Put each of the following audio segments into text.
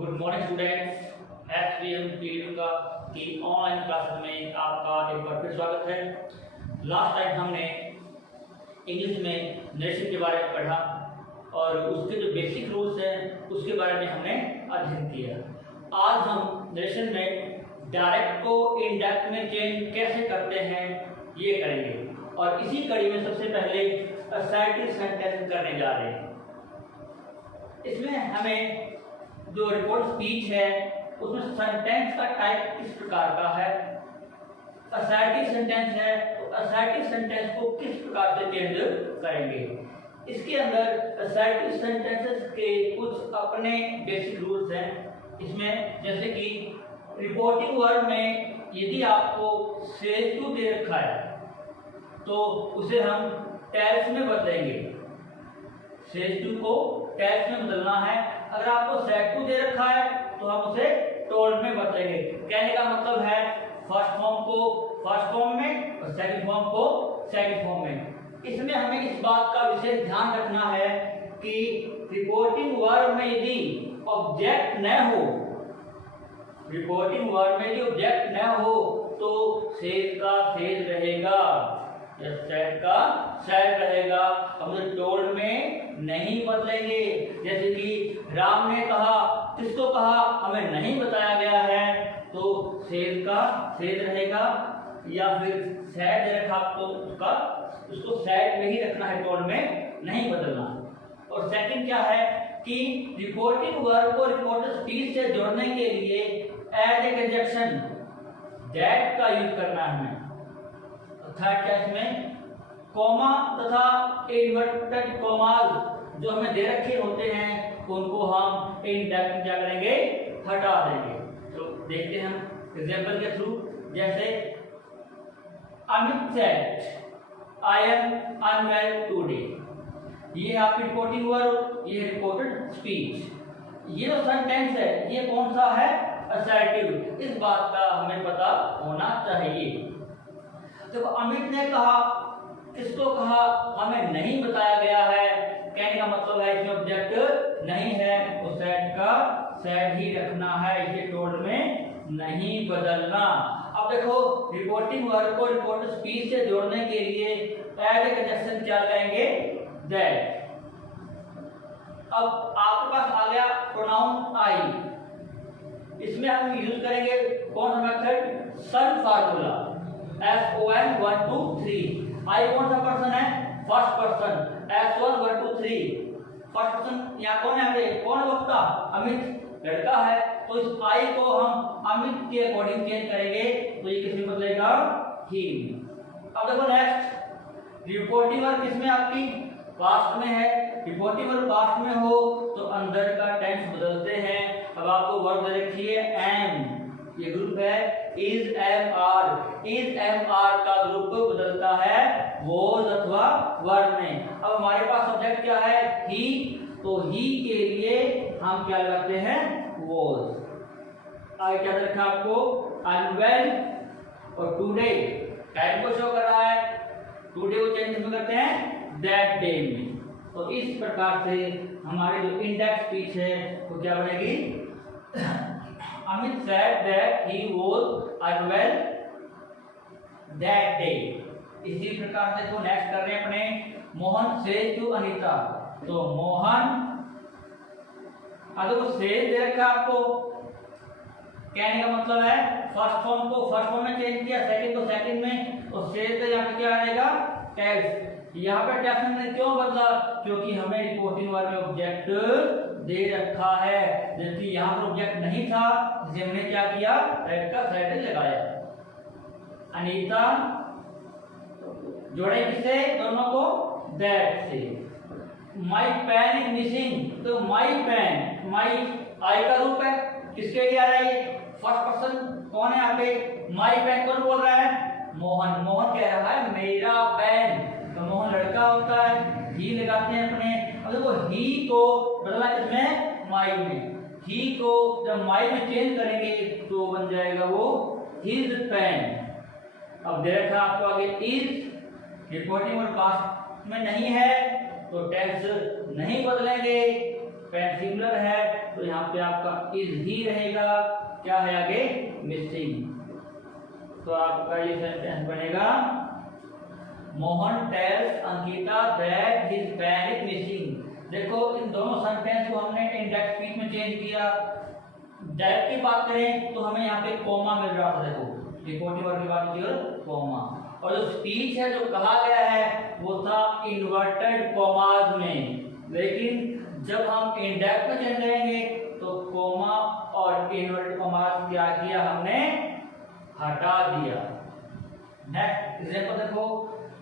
Good morning students. SVM PDF का की online classes में आपका एक बार फिर स्वागत है। लास्ट टाइम हमने इंग्लिश में नरेशन के बारे में पढ़ा और उसके जो बेसिक रूल्स हैं उसके बारे में हमने अध्ययन किया। आज हम नरेशन में डायरेक्ट को इनडायरेक्ट में चेंज कैसे करते हैं ये करेंगे और इसी कड़ी में सबसे पहले असर्टिव सेंटेंस करने जा रहे हैं। इसमें हमें जो रिपोर्ट स्पीच है उसमें सेंटेंस का टाइप किस प्रकार का है। असर्टिव सेंटेंस है तो असर्टिव सेंटेंस को किस प्रकार से चेंज करेंगे। इसके अंदर असर्टिव सेंटेंसेस के कुछ अपने बेसिक रूल्स हैं। इसमें जैसे कि रिपोर्टिंग वर्ब में यदि आपको सेज टू दे रखा है तो उसे हम टेल्स में बदलेंगे। सेज टू को टेल्स में बदलना है। अगर आपको सेड टू दे रखा है तो हम उसे टोल्ड में बदलेंगे। कहने का मतलब है फर्स्ट फॉर्म को फर्स्ट फॉर्म में और सेकंड फॉर्म को सेकंड फॉर्म में। इसमें हमें इस बात का विशेष ध्यान रखना है कि रिपोर्टिंग वर्ब में यदि ऑब्जेक्ट न हो, रिपोर्टिंग वर्ब में यदि ऑब्जेक्ट न हो तो सेज का सेज रहेगा या सेड का सेड रहेगा। हम टोल्ड में नहीं बदलेंगे। जैसे कि राम ने कहा, किसको कहा हमें नहीं बताया गया है तो सेज का सेज रहेगा या फिर सैड दे रखा तो उसको सैड में ही रखना है, टोल्ड में नहीं बदलना। और सेकंड क्या है कि रिपोर्टिंग वर्ब को रिपोर्टेड स्पीच से जोड़ने के लिए एड ए कंजक्शन दैट का यूज करना है हमें। थर्ड क्या इसमें कॉमा तथा इन्वर्टेड कॉमाल जो हमें दे रखे होते हैं उनको हम इनडायरेक्ट में क्या करेंगे, हटा देंगे। तो देखते हैं हम एग्जांपल के थ्रू। जैसे Amit said I am unwell today, ये आपकी रिपोर्टिंग वर्ब, ये रिपोर्टेड स्पीच। ये जो सेंटेंस है ये कौन सा है, असर्टिव। इस बात का हमें पता होना चाहिए। देखो अमित ने कहा, किसको कहा हमें नहीं बताया गया है। कहने का मतलब है इसमें ऑब्जेक्ट नहीं है तो सेड का सेड ही रखना है, इसे टोल्ड में नहीं बदलना। अब देखो रिपोर्टिंग वर्ब को रिपोर्टेड स्पीच से जोड़ने के लिए एड ए कंजक्शन क्या लगाएंगे, दैट। अब आपके पास आ गया प्रोनाउन आई। इसमें हम यूज करेंगे कौन सा मेथड, सन फार्मूला, SON 1 2 3। आई कौन सा पर्सन है, first person, S1 1 2 3। First person यहाँ कौन है, कौन वक्ता, अमित लड़का है तो इस आई को हम अमित के अकॉर्डिंग चेंज करेंगे तो ये किसमें बदलेगा, ही। अब देखो नेक्स्ट रिपोर्टिंग वर्ब किसमें आपकी पास्ट में है। रिपोर्टिंग वर्ब पास्ट में हो तो अंदर का टेंस बदलते हैं। अब आपको वर्ब दे रखी है एम, ये ग्रुप है is am are. Is am are का ग्रुप बदलता है वॉज अथवा वर में। अब हमारे पास सब्जेक्ट क्या है, ही, तो ही के लिए हम क्या लगाते हैं, वॉज। आगे क्या रखा आपको, अनवेल और टुडे टाइम को शो कर रहा है, टुडे को चेंज में करते हैं दैट डे में। तो इस प्रकार से हमारी जो इंडेक्स स्पीच है वो क्या बनेगी, Amit said that he was unwell that day। इसी प्रकार से तो नेक्स्ट कर रहे हैं अपने मोहन said to अनीता, तो मोहन अगर वो said दे रखा आपको, कहने का मतलब है फर्स्ट फॉर्म को फर्स्ट फॉर्म में चेंज किया, सेकंड को सेकंड में, तो said का यहाँ पे क्या आएगा, टेल्स। यहाँ पे टेल्स ने क्यों बदला, क्योंकि हमें रिपोर्टिंग वर्ब में ऑब्जेक्ट दे रखा है, जबकि यहाँ पर ऑब्जेक्ट नहीं था, इसलिए हमने क्या किया, सेड का सेड लगाया। अनीता जोड़े किससे, दोनों को दैट से। माई पेन इज मिसिंग, तो माई पेन, माई आई का रूप है, किसके लिए आ रहा है, फर्स्ट पर्सन कौन है यहाँ पे, माई पेन कौन बोल रहा है, मोहन। मोहन कह रहा है मेरा पेन, तो मोहन लड़का होता है, ही लगाते हैं अपने। अब देखो ही को बदला किसमें, माई में। ही को जब माई में चेंज करेंगे तो बन जाएगा वो हिज पेन। अब दे रखा आपको आगे इज, रिपोर्टिंग और पास्ट में नहीं है तो टेंस नहीं बदलेंगे, सिंगुलर है तो यहाँ पे आपका इज ही रहेगा। क्या है आगे? मिसिंग। तो आपका ये सेंटेंस बनेगा Mohan tells Ankita that his pen is missing. देखो इन दोनों सेंटेंस को हमने इंडेक्स स्पीच में चेंज किया। डायरेक्ट की बात करें तो हमें यहाँ पे कॉमा मिल रहा था। देखो रिपोर्टिंग वर्ड की बात होती है कॉमा, और जो स्पीच है जो कहा गया है वो था इन्वर्टेड कॉमास में। लेकिन जब हम इंडेक्स में चेंज करेंगे तो कॉमा और इन्वर्टेड कॉमास क्या किया हमने? हटा दिया। नेक्स्ट एग्जांपल देखो,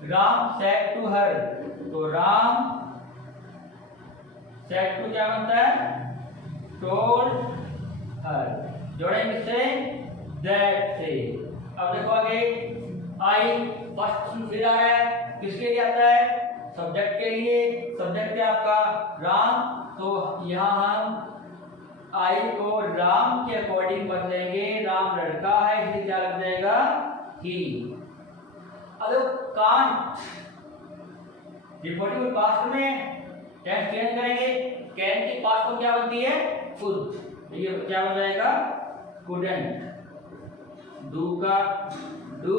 राम सेड टू हर। तो राम सेड टू क्या बनता है? Told her. जोड़ेंगे से दैट से। अब देखो आगे आई फर्स्ट पर्सन फिर आ रहा है, किसके लिए आता है? सब्जेक्ट के लिए। सब्जेक्ट क्या आपका? राम। तो यहाँ हम आई को राम के अकॉर्डिंग बदलेंगे। राम लड़का है इसलिए क्या लग जाएगा? ही। अब कांट रिपोर्टिंग पास्ट में टेंस चेंज करेंगे। कैन की पास्ट में क्या बनती है? कुड। ये क्या बन जाएगा? कुडंट। डू का डू।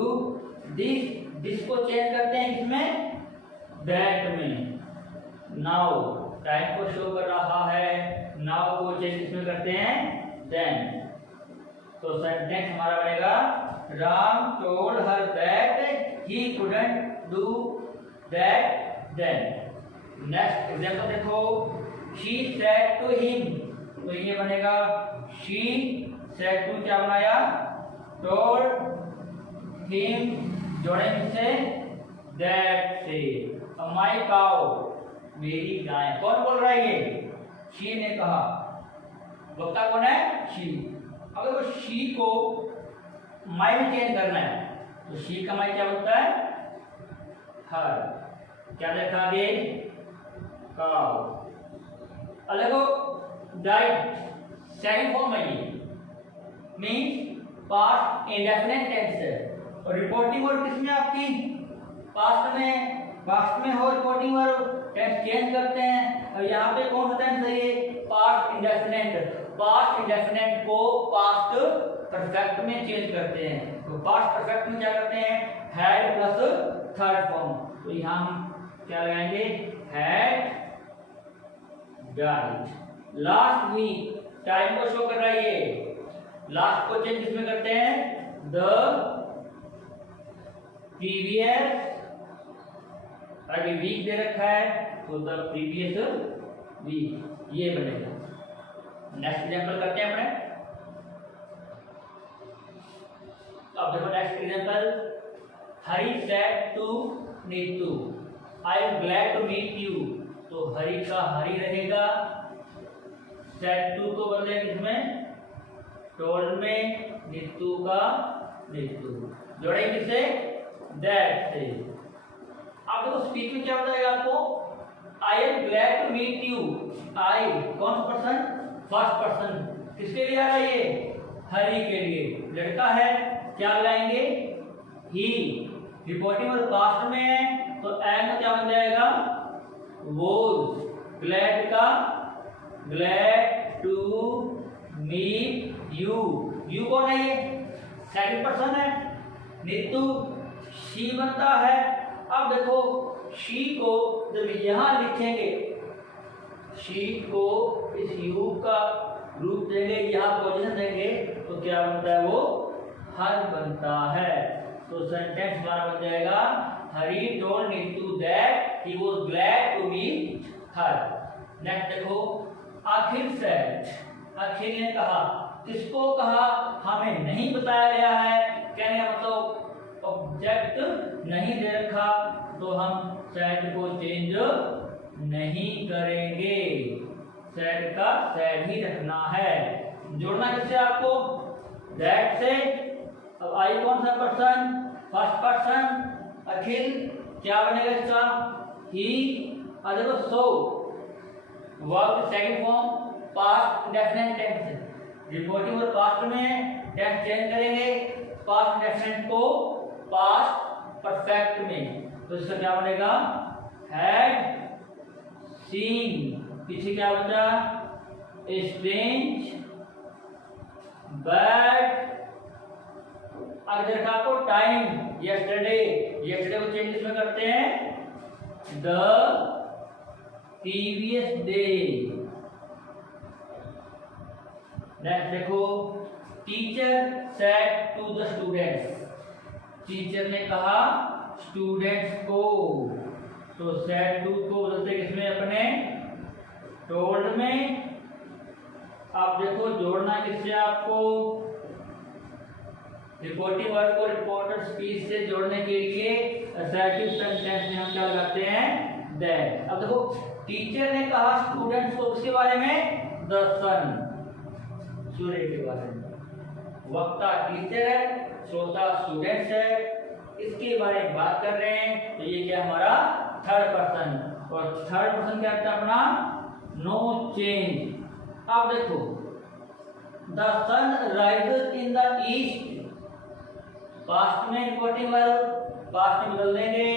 दिस को चेंज करते हैं इसमें दैट में। नाउ टाइम को शो कर रहा है, नाउ को चेंज इसमें करते हैं देन। तो सेंटेंस हमारा बनेगा Ram told her that he couldn't do that then. Next example देखो, शी सेड टू हिम। तो ये बनेगा शी सेड टू क्या बनाया? Told him. जोड़ेंगे से दैट से। माई काउ मेरी गाय। कौन बोल रहा है? ये शी ने कहा। वक्ता कौन है? शी। अगर वो शी को माई में चेंज करना है तो शी का माई क्या बनता है? हर। क्या देखा आगे? काउ। अब देखो डाइड सेकंड फॉर्म में ये मींस पास्ट इंडेफिनिट टेंस है। और रिपोर्टिंग वर्ड किसमें आपकी? पास्ट में। पास्ट में हो रिपोर्टिंग वर्ड, टेंस चेंज करते हैं। और यहाँ पे कौन सा टेंस है? ये पास्ट इंडेफिनिट। पास्ट इंडेफिनिट को पास्ट परफेक्ट में चेंज करते हैं। तो पास्ट परफेक्ट में क्या करते हैं? Had plus third form. तो यहाँ हम क्या लगाएंगे? Had died. Last week time को शो कर रहा है ये। लास्ट को चेंज किसमें करते हैं? The previous. अभी वीक दे रखा है तो द प्रीवियस वीक ये बनेगा। नेक्स्ट एग्जांपल करते हैं अपने। अब देखो next example, Hari said to Neetu I am glad to meet you. तो हरी का हरी रहेगा, सेड टू को बदलेंगे इसमें टोल्ड में, नीतू का नीतू। जोड़ेंगे किससे? दैट से। अब देखो स्पीच में क्या बताएगा आपको? I am glad to meet you. I कौन सा पर्सन? First person. किसके लिए आ रहा है ये? हरी के लिए। लड़का है, क्या लगाएंगे? ही। रिपोर्टिंग और पास्ट में है तो एम क्या बन जाएगा? वोज। ग्लैड का glad to meet you. You कौन है? ये सेकंड पर्सन है। नीतू शी बनता है। अब देखो शी को जब यहां लिखेंगे, शी को इस यू का रूप देंगे, यहां पोजीशन देंगे तो क्या बनता है? वो हर बनता है। तो सेंटेंस हमारा बन जाएगा Hari told Neetu that he was glad to meet her. Next देखो, अखिल सेड। अखिल ने कहा। किसको कहा? हमें नहीं बताया गया है। कहने का मतलब ऑब्जेक्ट नहीं दे रखा तो हम सेड को चेंज नहीं करेंगे। सेड का सेड ही रखना है। जोड़ना किससे आपको? दैट से। अब आई कौन सा पर्सन? First person. अखिल क्या बनेगा इसका? ही। और देखो so verb second form past indefinite tense. Reporting और पास्ट में टेंस चेंज करेंगे। पास्ट इंडेफिनिट को पास्ट परफेक्ट में। तो इसका क्या बनेगा? Had seen. पीछे क्या बचा? स्ट्रेंज बट अगर देखा आपको टाइम यस्टरडे, यस्टरडे को चेंज इसमें करते हैं द प्रीवियस डे। नेक्स्ट देखो teacher said to the students, teacher ने कहा स्टूडेंट्स को, तो सेड टू को बदलते किसमें अपने टोल्ड में। आप देखो जोड़ना किससे, आपको रिपोर्टिंग वर्ड को रिपोर्टेड स्पीच से जोड़ने के लिए असर्टिव सेंटेंस में हम क्या लगाते हैं दैट। अब देखो टीचर ने कहा स्टूडेंट्स को उसके बारे में द सन, सूर्य के बारे में। वक्ता टीचर है, श्रोता स्टूडेंट्स है, इसके बारे में बात कर रहे हैं। तो ये क्या हमारा थर्ड पर्सन, और थर्ड पर्सन क्या है अपना नो चेंज। अब देखो the sun rises in the east, past में रिपोर्टिंग वर्ब, पास्ट में बदल देंगे।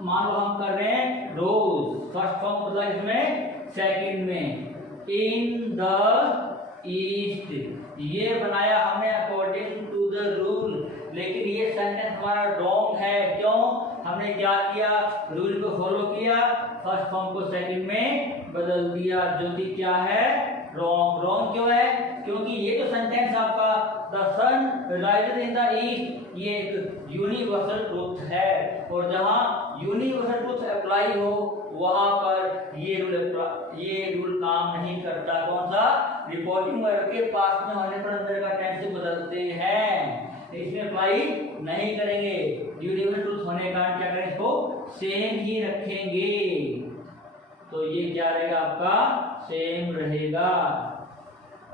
मान लो हम कर रहे हैं रोज, फर्स्ट फॉर्म बदला इसमें सेकंड में इन द ईस्ट, ये बनाया हमने अकॉर्डिंग टू द रूल, लेकिन ये सेंटेंस हमारा रॉन्ग है। क्यों? हमने क्या किया, रूल को फॉलो किया, फर्स्ट फॉर्म को सेकंड में बदल दिया, जो कि क्या है रॉन्ग। रॉन्ग क्यों है? क्योंकि ये जो सेंटेंस आपका the sun rises in the east, ये एक यूनिवर्सल ट्रूथ है, और जहां यूनिवर्सल ट्रूथ अप्लाई हो वहां पर ये रूल काम नहीं करता। कौन सा? रिपोर्टिंग वर्ब के पास्ट में होने पर अंदर का टेंस बदलते हैं, इसमें अप्लाई नहीं करेंगे। यूनिवर्सल ट्रूथ होने के कारण क्या करें, इसको सेम ही रखेंगे। तो ये क्या रहेगा आपका सेम रहेगा।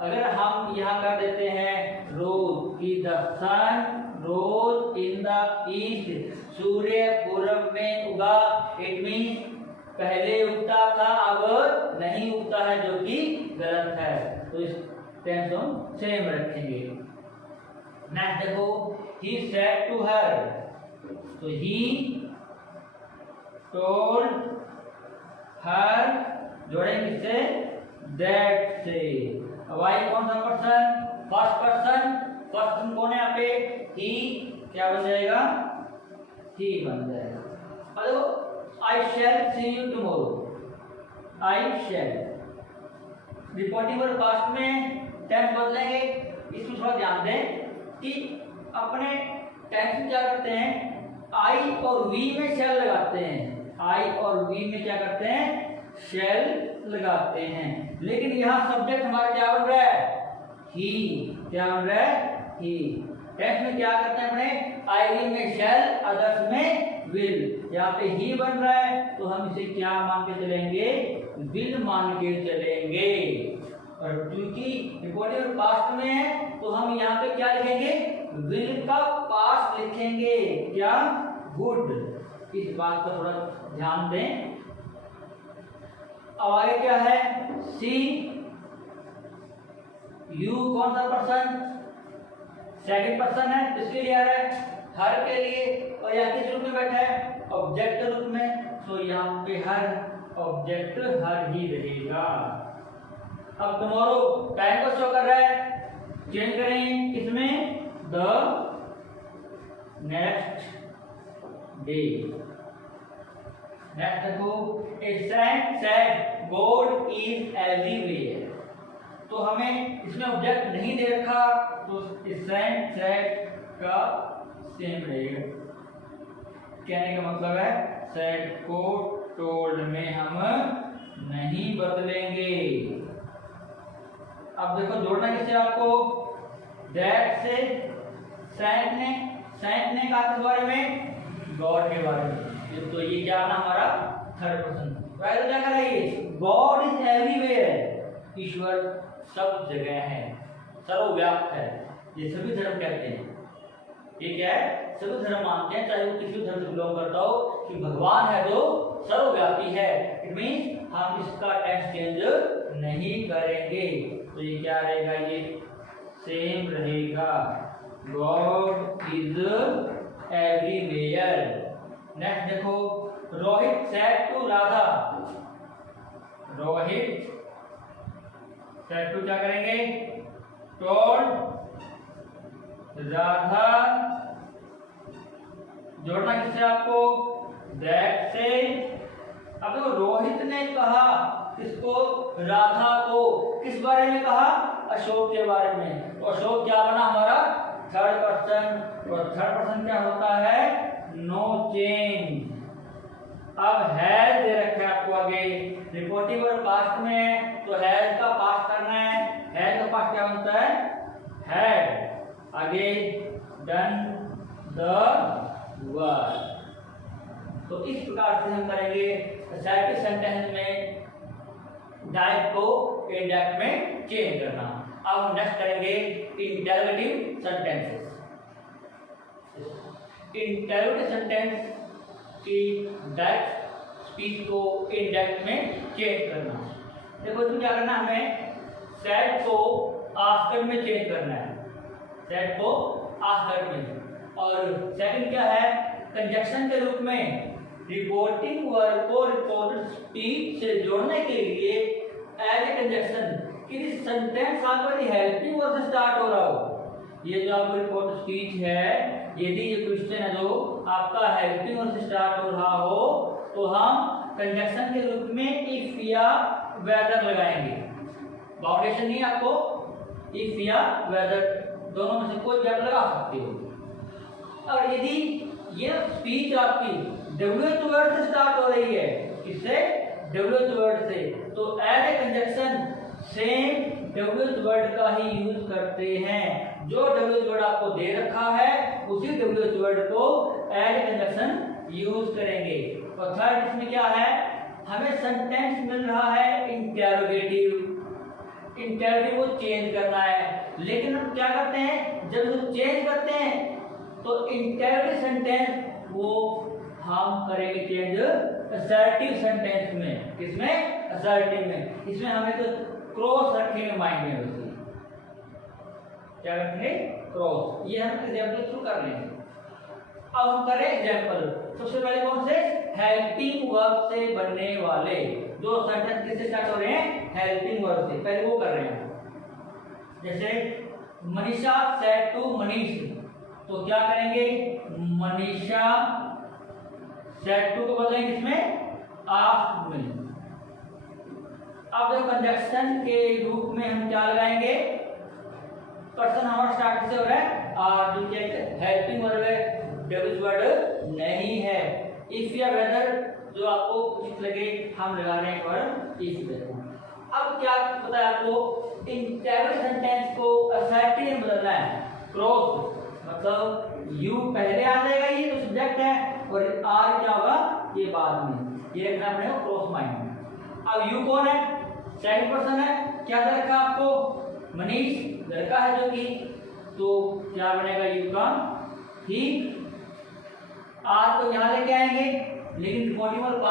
अगर हम यहाँ कर देते हैं रोज की the sun rose in the east, सूर्य पूर्व में उगा, इट मीन पहले उगता था अब नहीं उगता है, जो कि गलत है। तो इस टेंस हम सेम रखेंगे। नेक्स्ट देखो ही सेड टू हर, तो ही टोल्ड हर जोड़ेंगे किससे दैट से। अब आई कौन सा person, first person, first person कौन है यहाँ पे ही, क्या बन जाएगा ही बन जाएगा। अब देखो I shall see you tomorrow, I shall reporting verb past में टेंस बदलेंगे। इसमें थोड़ा ध्यान दें कि अपने टेंस में क्या करते हैं, आई और वी में शैल लगाते हैं, आई और वी में क्या करते हैं शैल लगाते हैं। लेकिन यहाँ सब्जेक्ट हमारा क्या बन रहा है ही, क्या बन रहा है ही। टेंस में क्या करते हैं अपने आई वी में शैल, अदर्स में विल। यहाँ पे ही बन रहा है तो हम इसे क्या मान के चलेंगे, विल मान के चलेंगे। और क्योंकि रिपोर्टिंग पास्ट में है तो हम यहाँ पे क्या लिखेंगे, विल का पास्ट लिखेंगे, क्या गुड। इस बात पर थोड़ा ध्यान दें। अब आगे क्या है सी यू, कौन सा पर्सन सेकंड पर्सन है, किसके लिए आ रहा है हर के लिए, और यहाँ किस रूप में बैठा है ऑब्जेक्ट रूप में। तो यहाँ पे हर ऑब्जेक्ट हर ही रहेगा। अब टुमारो टाइम को शो कर रहा है, चेंज करें इसमें द नेक्स्ट डे। नेक्स्ट देखो a saint said God is everywhere, तो हमें इसमें ऑब्जेक्ट नहीं दे रखा तो सेंट सेड का सेम रहेगा। कहने का मतलब है सेड को टोल्ड में हम नहीं बदलेंगे। अब देखो जोड़ना किससे आपको, दैट से। सेंट ने कहा किस बारे में, गॉड के बारे में। तो ये क्या ना हमारा थर्ड पर्सन। पहले क्या कर रही है, गॉड इज एवरीवेयर, ईश्वर सब जगह है, सर्वव्याप्त है। ये सभी धर्म कहते हैं, ये क्या है सभी धर्म मानते हैं, चाहे वो किसी भी धर्म से बिलोंग करता हो, कि भगवान है जो सर्वव्यापी है। इट मीन्स हम इसका टेंस चेंज नहीं करेंगे। तो ये क्या रहेगा, ये सेम रहेगा, गॉड इज एवरीवेयर। नेक्स्ट देखो Rohit said to Radha, Rohit said to क्या करेंगे, टोल्ड राधा, जोड़ना किससे आपको, दैट से। अब देखो रोहित ने कहा किसको, राधा को, किस बारे में कहा, अशोक के बारे में। तो अशोक क्या बना हमारा, थर्ड पर्सन। और थर्ड पर्सन क्या होता है, नो चेंज। अब हैज दे रखा है आपको आगे, रिपोर्टिंग और पास्ट में, तो हैज का पास्ट करना है। हैज का पास्ट क्या बनता है, हैड। आगे डन द वर्क। तो इस प्रकार से हम करेंगे असर्टिव सेंटेंस में डायरेक्ट को इनडायरेक्ट में चेंज करना। अब हम नेक्स्ट करेंगे इंटरोगेटिव सेंटेंसेस। इंटरोगेटिव सेंटेंस की डायरेक्ट स्पीच को इनडायरेक्ट में चेंज करना। देखो इसमें क्या करना है, हमें सेड को आफ्टर में चेंज करना है, सेड को आफ्टर में। और सेकंड क्या है, कंजक्शन के रूप में रिपोर्टिंग वर्ब को रिपोर्टेड स्पीच से जोड़ने के लिए एज ए कंजक्शन कि सेंटेंस आपका हेल्पिंग वर्ब से स्टार्ट हो रहा हो। ये जो आपका रिपोर्ट स्पीच है, यदि ये क्वेश्चन है जो आपका हेल्पिंग वर्ब से स्टार्ट हो रहा हो, तो हम कंजक्शन के रूप में इफ या वेदर लगाएंगे। बाउंडेशन नहीं आपको, इफ या वेदर दोनों में से कोई वेदर लगा सकते हो। और यदि ये स्पीच आपकी डब्ल्यूएच वर्ड से स्टार्ट हो रही है, किससे, डब्ल्यूएच वर्ड से, तो as a conjunction same WH word का ही यूज करते हैं। जो डब्ल्यूएच वर्ड आपको दे रखा है उसी डब्ल्यूएच वर्ड को एज ए कंजक्शन यूज करेंगे। और थर्ड इसमें क्या है, हमें सेंटेंस मिल रहा है इंटेरोगेटिव। इंटेरोगेटिव को चेंज करना है, लेकिन हम क्या करते हैं, जब वो चेंज करते हैं तो इंटेरोगेटिव सेंटेंस वो हम करेंगे चेंज असर्टिव सेंटेंस में। किसमें, असर्टिव में। इसमें हमें तो क्रॉस रखेंगे माइंड में, वैसे क्या रखेंगे, क्रॉस। ये हम एग्जांपल थ्रू कर लेंगे। अब हम करें एग्जांपल। सबसे पहले कौन से, हेल्पिंग वर्ब से बनने वाले जो सेंटेंस किससे स्टार्ट हो रहे हैं, हेल्पिंग वर्ब से, पहले वो कर रहे हैं। जैसे मनीषा सेड टू मनीष, तो क्या करेंगे, मनीषा सेड टू को बदलेंगे किसमें, आस्क्ड में। अब जो कंजक्शन के रूप में हम क्या लगाएंगे, पर्सन हमारा स्टार्ट से हो रहा है और जो हेल्पिंग वर्ब है, डब्ल्यूएच वर्ड नहीं है। इफ या वेदर जो आपको उचित लगे हम लगा रहे हैं वर्ब इफ। अब क्या पता है आपको, इंटेरोगेटिव सेंटेंस को असर्टिव में बदलना है। क्रॉस मतलब यू पहले आ जाएगा, ये तो सब्जेक्ट है, और आर क्या होगा, ये बाद में। ये रखना पड़ेगा क्रॉस माइंड में। अब यू कौन है, सेकंड पर्सन है। क्या देखा आपको, मनीष लड़का है जो कि, तो क्या बनेगा यू का ही। आर को यहाँ लेके आएंगे, लेकिन रिपोर्टिंग वर्ब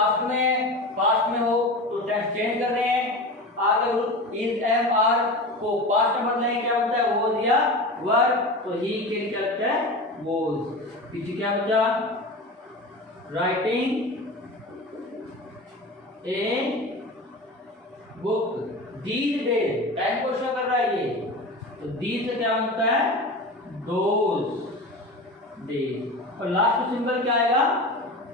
पास्ट में हो तो टेंस चेंज कर रहे हैं। आर इज एम आर को पास्ट में बदलेंगे, क्या बनता है, वो दिया वर्ब, तो ही के लिए क्या लगता है, वोज। पीछे क्या बचा, writing a book these days, time को शो कर रहा है ये, तो दीज से क्या बनता है, दोज डेज। और लास्ट सिंबल क्या आएगा,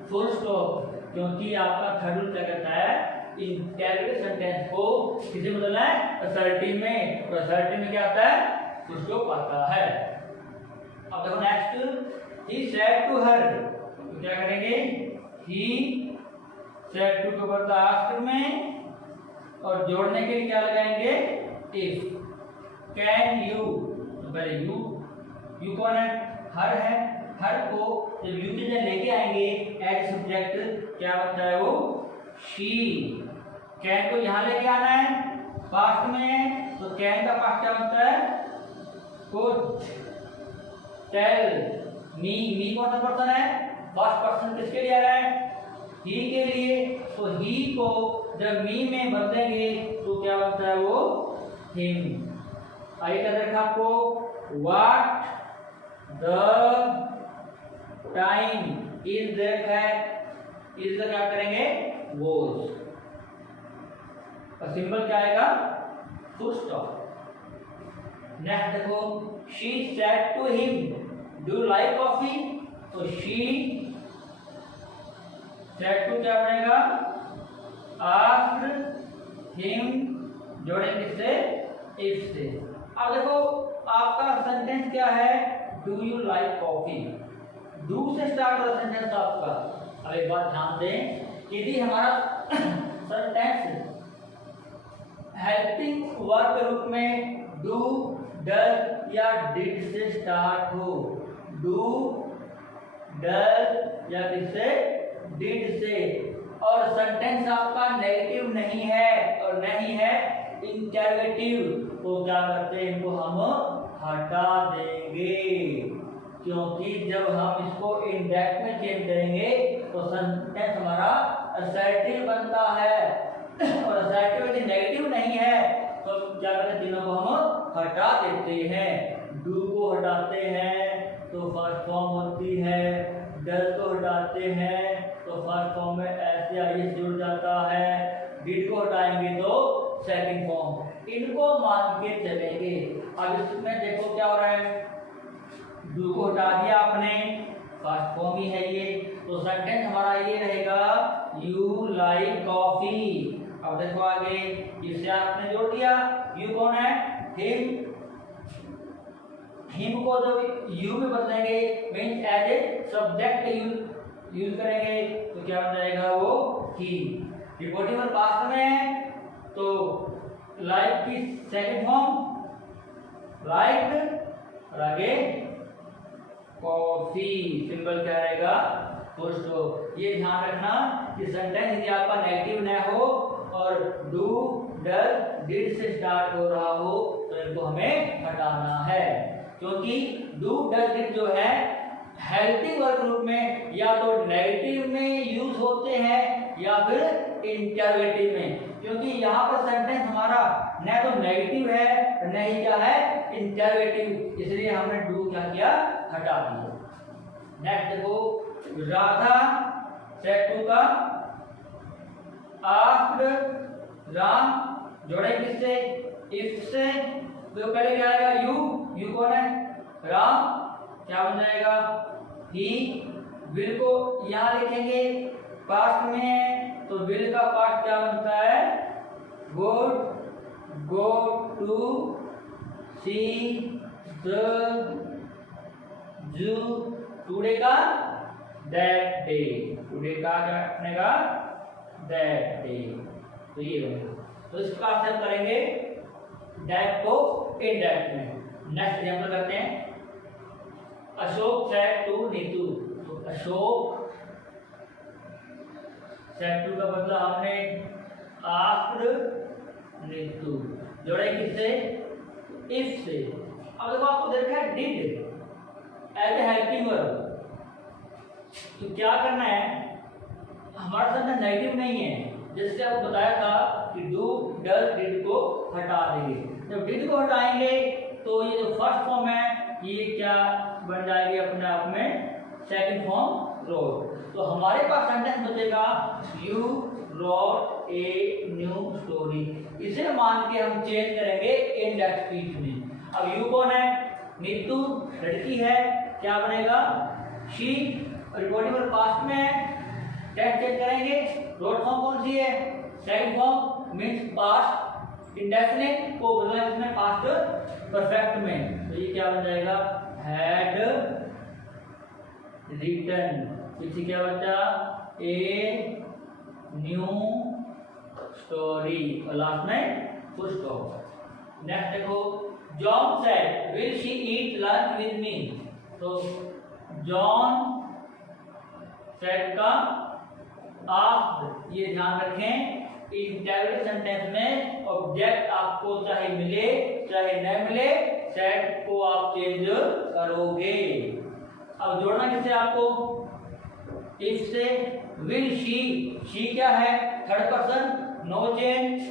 फुल स्टॉप, क्योंकि आपका थर्ड रूल क्या कहता है, इंटेरोगेटिव सेंटेंस को किसे बदलना है, असर्टिव में। और असर्टिव में क्या आता है, फुल स्टॉप आता है। अब देखो next, he said to her, तो क्या करेंगे, ही सेड टू के बदला आफ्टर में, और जोड़ने के लिए क्या लगाएंगे, इफ। कैन यू, तो पहले यू कौन है, हर है। हर को जब यू के जगह लेके आएंगे एज सब्जेक्ट, क्या बनता है वो, शी। कैन को यहाँ लेके आना है पास्ट में, तो कैन का पास्ट क्या बनता है, कुड। टेल मी कौन सा पर्सन है, फर्स्ट पर्सन किसके लिए आ रहा है, ही के लिए, तो ही को जब मी में बदलेंगे तो क्या बनता है वो, हिम। आइए कर देखा आपको, व्हाट द टाइम इज देखा है, इज क्या करेंगे, वोज। और सिंबल क्या आएगा, फुल स्टॉप। नेक्स्ट देखो, she said to him do you like coffee, तो शी सेड टू क्या बनेगा, आस्क्ड हिम, जोड़ेंगे किससे, इफ से। अब देखो आपका सेंटेंस क्या है, do you like coffee, do से स्टार्ट हो सेंटेंस आपका। अब एक बात ध्यान दें, यदि हमारा सेंटेंस हेल्पिंग वर्ब के रूप में डू, डज या डिड से स्टार्ट हो, डू, डज या किससे, डिड से, और सेंटेंस आपका नेगेटिव नहीं है और नहीं है इंटरोगेटिव, तो क्या करते हैं, इनको हम हटा देंगे, क्योंकि जब हम इसको इंडेक्स में चेंज करेंगे तो सेंटेंस हमारा असर्टिव बनता है, और असर्टिव यदि नेगेटिव नहीं है तो क्या करते हैं, तीनों को हम हटा देते हैं। डू को हटाते हैं तो फर्स्ट फॉर्म होती है, डज को हटाते हैं तो फर्स्ट फॉर्म में ऐसे आइए जुड़ जाता है, डिड को हटाएंगे तो सेकंड फॉर्म, इनको मान के चलेंगे। अब इसमें देखो क्या हो रहा है, डू को हटा दिया आपने, फर्स्ट फॉर्म ही है ये, तो सेंटेंस हमारा ये रहेगा, यू लाइक कॉफी। अब देखो आगे, इसे आपने जोड़ दिया, यू कौन है, हिम, हिम को जब यू में बदलेंगे means as a subject use करेंगे तो क्या बन जाएगा, वो ही। रिपोर्टिंग और पास्ट में है तो लाइक की सेकंड फॉर्म लाइक, और आगे कॉफी, सिंबल क्या रहेगा, फुल स्टॉप। ये ध्यान रखना कि सेंटेंस यदि आपका नेगेटिव न हो और डू, डज, डिड से स्टार्ट हो रहा हो तो इनको हमें हटाना है, क्योंकि डू, डज, डिड जो है हेल्पिंग वर्ब रूप में या तो नेगेटिव में यूज होते हैं या फिर इंटरोगेटिव में, क्योंकि यहाँ पर सेंटेंस हमारा न तो नेगेटिव है न ही क्या है इंटरोगेटिव, इसलिए हमने डू क्या किया, हटा दिया। नेक्स्ट देखो, राधा सेड टू का आस्क्ड राम, जोड़े किससे, इफ से, तो पहले क्या आएगा, यू, यू कौन है, राम, क्या बन जाएगा, ही, विल को यहाँ लिखेंगे, पास्ट में है तो विल का पास्ट क्या बनता है, would, go to, see, the, zoo, today का दैट डे, टुडे का क्या बनेगा, दैट डे, तो ये बनेगा। तो इसका हम करेंगे दैट को इनडेट में। नेक्स्ट एग्जांपल करते हैं, अशोक सेड टू नीतू, तो अशोक सेड टू का बदला हमने आस्क्ड नीतू, जोड़े किससे, इफ से। अब देखो आपको देखा है did as a helping verb, तो क्या करना है, हमारा सेंटेंस नेगेटिव नहीं है, जैसे आपको बताया था कि डू, डज, डिड को हटा देंगे। जब डिड को हटाएंगे तो ये जो फर्स्ट फॉर्म है ये क्या बन जाएगी, अपने आप में सेकंड फॉर्म रोड। तो हमारे पास सेंटेंस बचेगा, you wrote a new story, इसे मान के हम चेंज करेंगे इंडेक्स स्पीच में। अब यू कौन है, नीतू लड़की है, क्या बनेगा, शी, रिपोर्टिंग और पास्ट में है, टेंस चेंज करेंगे, रोड फॉर्म कौन सी है, second form means past indefinite को बदलना है इसमें पास्ट परफेक्ट में, तो ये क्या बन जाएगा, हैड रिटन, पीछे क्या बचा, ए न्यू स्टोरी, और लास्ट में फुल स्टॉप। नेक्स्ट देखो, John said will she eat lunch with me, तो जॉन सेड का आस्क्ड, ये ध्यान रखें इंटरोगेटिव सेंटेंस में ऑब्जेक्ट आपको चाहे मिले चाहे न मिले, सेड को आप चेंज करोगे। अब जोड़ना किससे आपको, इफ से, विल शी क्या है, third person, no change,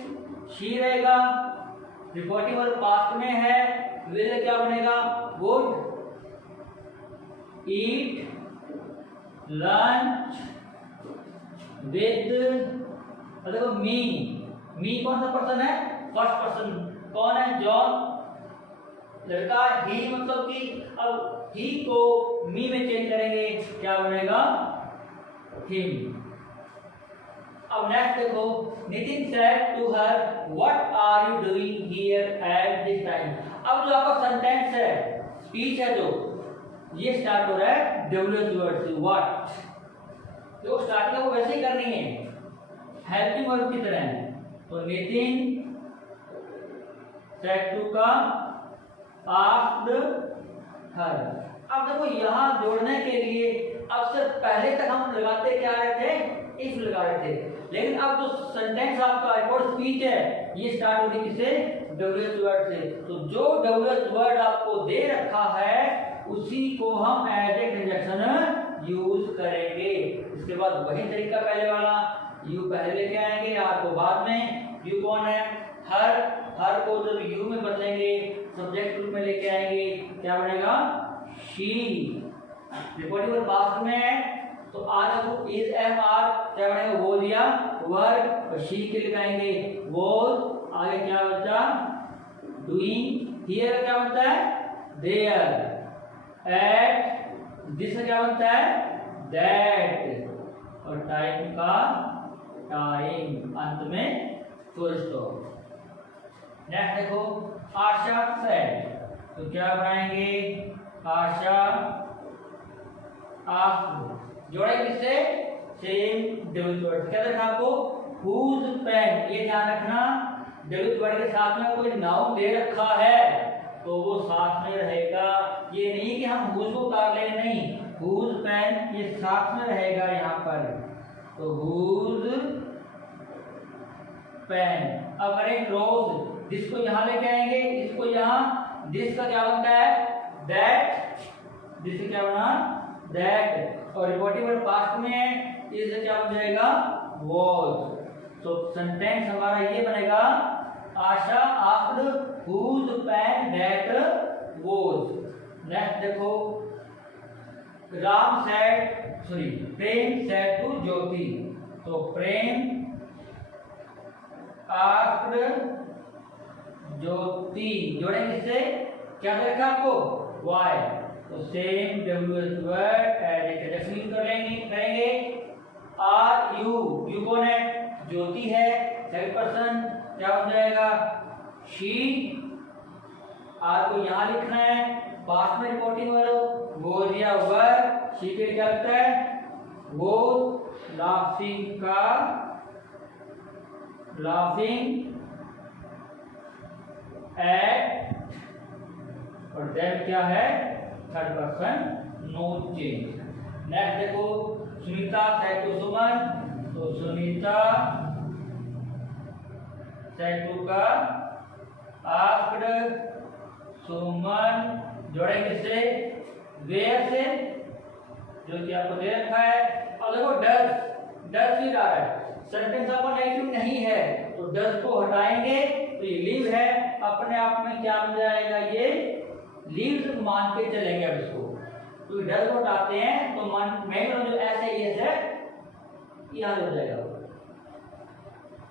she रहेगा, रिपोर्टिंग वर्ब पास्ट में है, विल क्या बनेगा, वुड, ईट लंच विद, देखो मी कौन सा पर्सन है, फर्स्ट पर्सन कौन है? जॉन लड़का। ही मतलब कि अब ही को मी में चेंज करेंगे, क्या बनेगा? हिम। अब नेक्स्ट देखो, Nitin said to her what are you doing here at this time. अब जो आपका सेंटेंस है, स्पीच है, जो ये स्टार्ट हो रहा है डब्ल्यूएच वर्ड से, व्हाट। तो स्टार्टिंग को वैसे ही करनी है, हेल्पिंग वर्ब की तरह। तो नितिन सेड टू का आस्क्ड हर। अब देखो यहां जोड़ने के लिए अब से पहले तक हम लगाते क्या रहे थे? इफ लगा रहे थे, लेकिन अब जो सेंटेंस आपका रिपोर्ट स्पीच है ये स्टार्ट होगी किससे? डब्ल्यूएच वर्ड से। तो जो डब्ल्यूएच वर्ड आपको दे रखा है उसी को हम एज ए कंजक्शन यूज करेंगे। इसके बाद वही तरीका पहले वाला, यू पहले लेके आएंगे, आर को बाद में। यू कौन है? हर को जब यू में बदलेंगे सब्जेक्ट रूप में लेके आएंगे, क्या बनेगा? शी। रिपोर्टिव पास्ट में है तो आर को इज एम आर, क्या बनेगा? वो दिया वर्ब, और शी के लगाएंगे वॉज। आगे क्या बचा? डूइंग। हियर क्या बनता है? देयर। एट दिस क्या बनता है? दैट। और टाइम का टाइम, अंत में फुल स्टॉप। नेक्स्ट देखो, आशा सेड, तो क्या बनाएंगे? आशा आस्क्ड। जोड़े किससे? Same WH word. क्या देखना आपको? Whose pen. ये ध्यान रखना, डब्ल्यूएच वर्ड के साथ में कोई नाउन दे रखा है तो वो साथ में रहेगा। ये नहीं कि हम हुज को उतार ले, नहीं, हुज पेन ये साथ में रहेगा यहाँ पर। तो हुज पेन। अब करें क्रॉस, जिसको यहाँ लेके आएंगे, इसको यहाँ, दिस का क्या बनता है? दैट। दिस क्या बना? दैट। और रिपोर्टिव वर्ब पास्ट में है, इससे क्या बन जाएगा? वॉज। तो सेंटेंस हमारा ये बनेगा, Asha asked whose pen that was. Next देखो, प्रेम सेड टू ज्योति। तो प्रेम आस्क्ड ज्योति। जोड़ेंगे इससे, क्या देखा आपको? वाई। तो same WH word as a conjunction करेंगे। आर यू, यू कौन है? ज्योति है, सेकंड पर्सन, क्या बन जाएगा? शी। आर को यहां लिखना है, पास्ट में रिपोर्टिंग वर्ब, वो दिया वर्ब, शी के क्या लगता है? वो। लाफिंग का लाफिंग एट, और देन क्या है? Third person, no change. Next देखो, सुनीता सेड टू सुमन। तो सुनीता सेड टू का आस्क्ड सुमन। जोड़ेंगे से, वेयर से, जो कि आपको दे रखा है। और देखो डज फिर आ रहा है, सेंटेंस आपका नेगेटिव नहीं है तो डज को हटाएंगे तो ये लिव है, अपने आप में क्या बन जाएगा? ये लिव मान के चलेंगे। अब इसको तो डज को हटाते हैं तो मेन जो ऐसे है यहाँ हो जाएगा।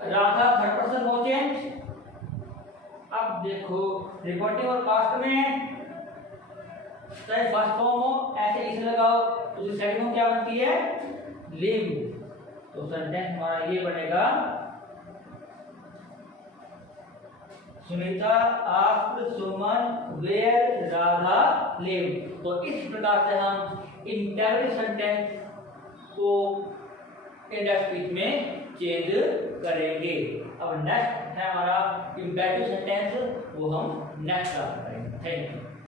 Radha third person, no change. अब देखो, रिपोर्टिव और पास्ट में चाहे फर्स्ट फॉर्म हो, ऐसे इसे लगाओ तो सेकंड फॉर्म क्या बनती है? लिव। तो सेंटेंस हमारा ये बनेगा, Sunita asked Suman where Radha live. तो इस प्रकार से हम इंटरव्यू सेंटेंस को इंडेक्स स्पीच में चेंज करेंगे। अब नेक्स्ट है हमारा इंपेरेटिव सेंटेंस, वो हम नेक्स्ट क्लास में करेंगे। Thank you.